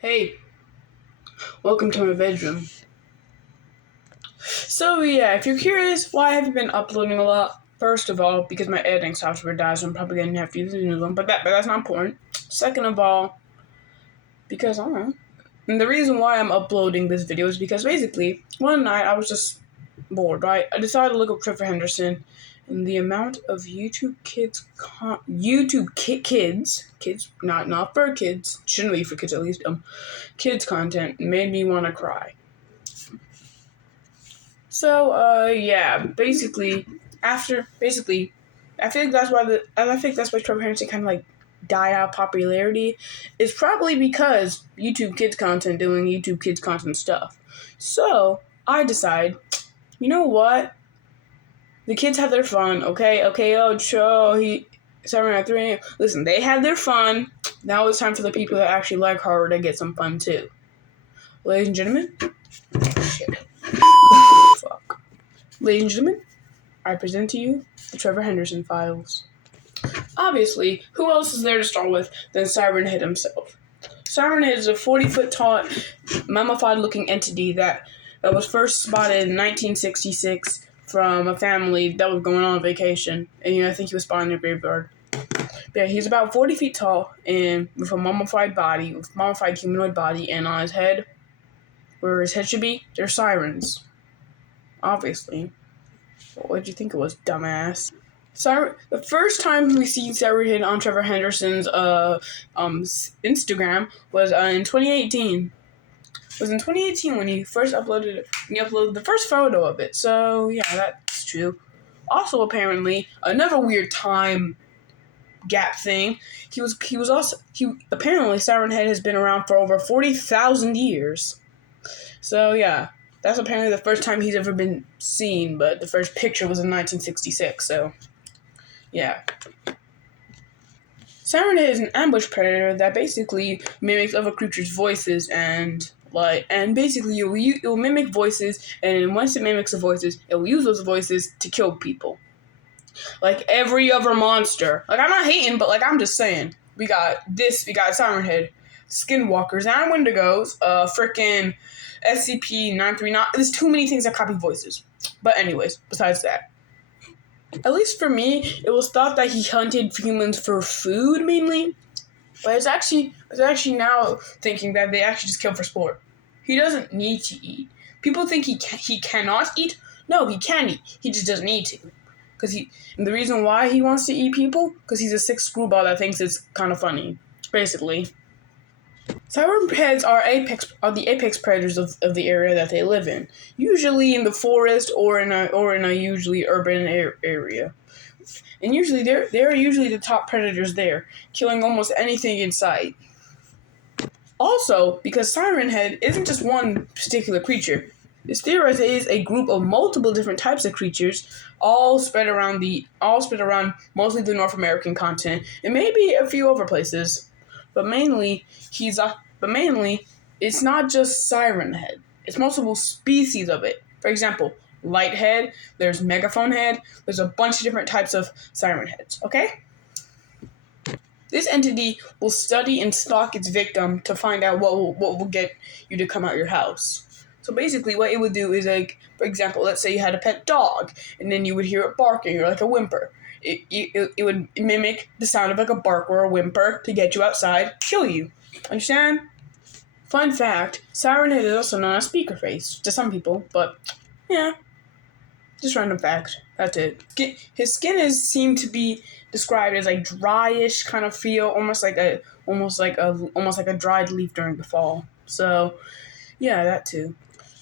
Hey, welcome to my bedroom. So yeah, if you're curious why I haven't been uploading a lot, first of all, because my editing software dies, so I'm probably gonna have to use a new one, but that's not important. Second of all, because I don't know. And the reason why I'm uploading this video is because basically, one night I was just bored, right? I decided to look up Trevor Henderson, and the amount of kids, not for kids, shouldn't be for kids at least, kids content made me want to cry. So, yeah, I think that's why Trevor Henderson kind of like died out of popularity. It's probably because YouTube Kids content doing YouTube Kids content stuff. So I decide, you know what? The kids had their fun. Okay, oh, Joe, he 7 at 3 a.m. Listen, they had their fun. Now it's time for the people that actually like horror to get some fun too. Ladies and gentlemen, shit. Fuck. Ladies and gentlemen, I present to you the Trevor Henderson files. Obviously, who else is there to start with than Siren Head himself? Siren Head is a 40-foot tall, mummified-looking entity that was first spotted in 1966 from a family that was going on vacation, and I think he was spotted in a graveyard. But yeah, he's about 40 feet tall and with a mummified humanoid body, and on his head, where his head should be, there's sirens. Obviously. What did you think it was, dumbass? The first time we seen Siren on Trevor Henderson's Instagram was in 2018. It was in 2018 when he first uploaded it. He uploaded the first photo of it. So yeah, that's true. Also, apparently, another weird time gap thing. Apparently Siren Head has been around for over 40,000 years. So yeah. That's apparently the first time he's ever been seen, but the first picture was in 1966, so yeah. Siren is an ambush predator that basically mimics other creatures' voices and basically it will mimic voices, and once it mimics the voices, it will use those voices to kill people. Like every other monster. Like, I'm not hating, but like, I'm just saying. We got Siren Head, Skinwalkers, and Wendigos, frickin' SCP-939. There's too many things that copy voices. But anyways, besides that. At least for me, it was thought that he hunted humans for food mainly. But it's actually now thinking that they actually just kill for sport. He doesn't need to eat. People think he cannot eat. No, he can eat. He just doesn't need to. And the reason why he wants to eat people, because he's a sick screwball that thinks it's kind of funny, basically. Siren heads are the apex predators of the area that they live in, usually in the forest or in a usually urban area. And usually they're usually the top predators there, killing almost anything in sight. Also, because Siren Head isn't just one particular creature, it's theorized it is a group of multiple different types of creatures, all spread around mostly the North American continent and maybe a few other places. But mainly, it's not just Siren Head. It's multiple species of it. For example, Light Head, there's Megaphone Head, there's a bunch of different types of Siren Heads, okay? This entity will study and stalk its victim to find out what will get you to come out your house. So basically what it would do is, like, for example, let's say you had a pet dog, and then you would hear it barking or like a whimper. It would mimic the sound of like a bark or a whimper to get you outside, kill you. Understand? Fun fact, Siren Head is also known as Speaker Face to some people, but yeah, just random fact. That's it. His skin is seemed to be described as like dryish kind of feel, almost like a dried leaf during the fall. So yeah, that too.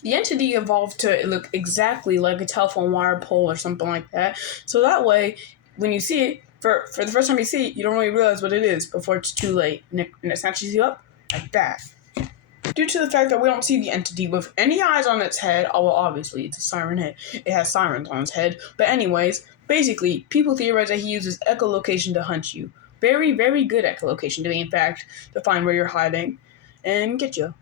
The entity evolved to look exactly like a telephone wire pole or something like that. So that way, when you see it, for the first time you see it, you don't really realize what it is before it's too late. And it snatches you up like that. Due to the fact that we don't see the entity with any eyes on its head, well, obviously, it's a siren head. It has sirens on its head. But anyways, basically, people theorize that he uses echolocation to hunt you. Very, very good echolocation, to be in fact, to find where you're hiding and get you.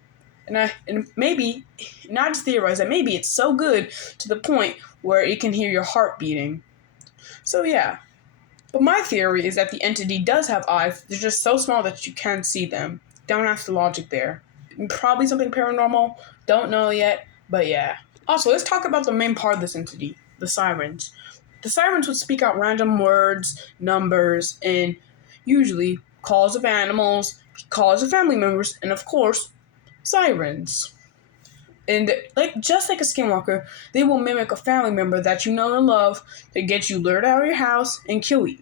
And maybe, not just theorize that, maybe it's so good to the point where it can hear your heart beating. So yeah. But my theory is that the entity does have eyes. They're just so small that you can't see them. Don't ask the logic there. Probably something paranormal. Don't know yet, but yeah. Also, let's talk about the main part of this entity, the sirens. The sirens would speak out random words, numbers, and usually calls of animals, calls of family members, and of course, sirens. And just like a skinwalker, they will mimic a family member that you know and love to get you lured out of your house and kill you.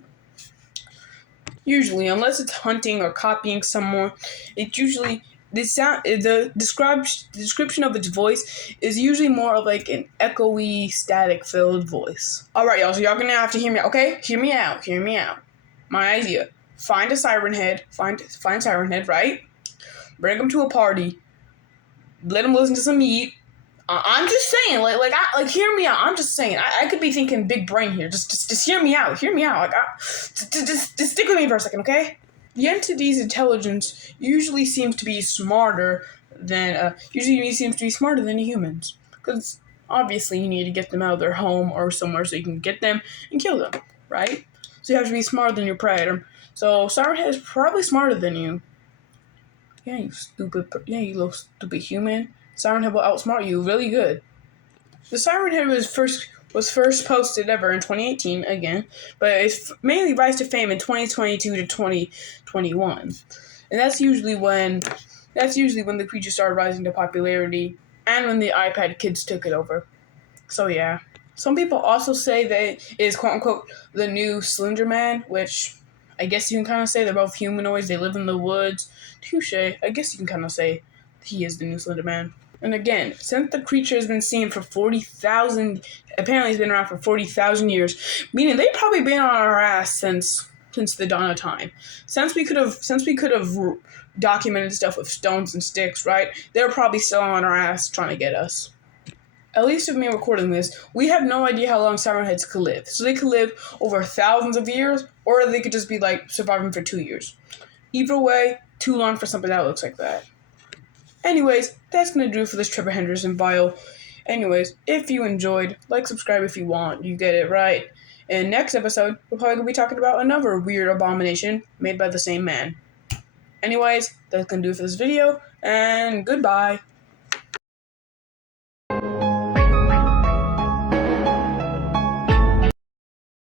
Usually, unless it's hunting or copying someone, it usually the description of its voice is usually more of like an echoey, static filled voice. All right, y'all. So y'all gonna have to hear me out, okay? Hear me out. Hear me out. My idea: find a siren head. Find siren head. Right? Bring them to a party. Let them listen to some meat. I'm just saying, hear me out. I'm just saying. I could be thinking big brain here. Just hear me out. Hear me out. Just stick with me for a second, okay? The entity's intelligence usually seems to be smarter than humans, because obviously you need to get them out of their home or somewhere so you can get them and kill them, right? So you have to be smarter than your predator. So Siren Head is probably smarter than you. Yeah, you little stupid human. Siren Head will outsmart you really good. The Siren Head was first posted ever in 2018 again, but it's mainly rise to fame in 2022 to 2021, and that's usually when the creature started rising to popularity and when the iPad kids took it over. So yeah, some people also say that it is quote unquote the new Slender Man, which I guess you can kind of say they're both humanoids. They live in the woods. Touche. I guess you can kind of say he is the new Slender Man. And again, since the creature has been seen for 40,000, apparently it's been around for 40,000 years, meaning they've probably been on our ass since the dawn of time. Since we could have documented stuff with stones and sticks, right? They're probably still on our ass trying to get us. At least with me recording this, we have no idea how long siren heads could live. So they could live over thousands of years, or they could just be surviving for 2 years. Either way, too long for something that looks like that. Anyways, that's going to do it for this Trevor Henderson bio. Anyways, if you enjoyed, subscribe if you want. You get it right. And next episode, we're probably going to be talking about another weird abomination made by the same man. Anyways, that's going to do it for this video, and goodbye.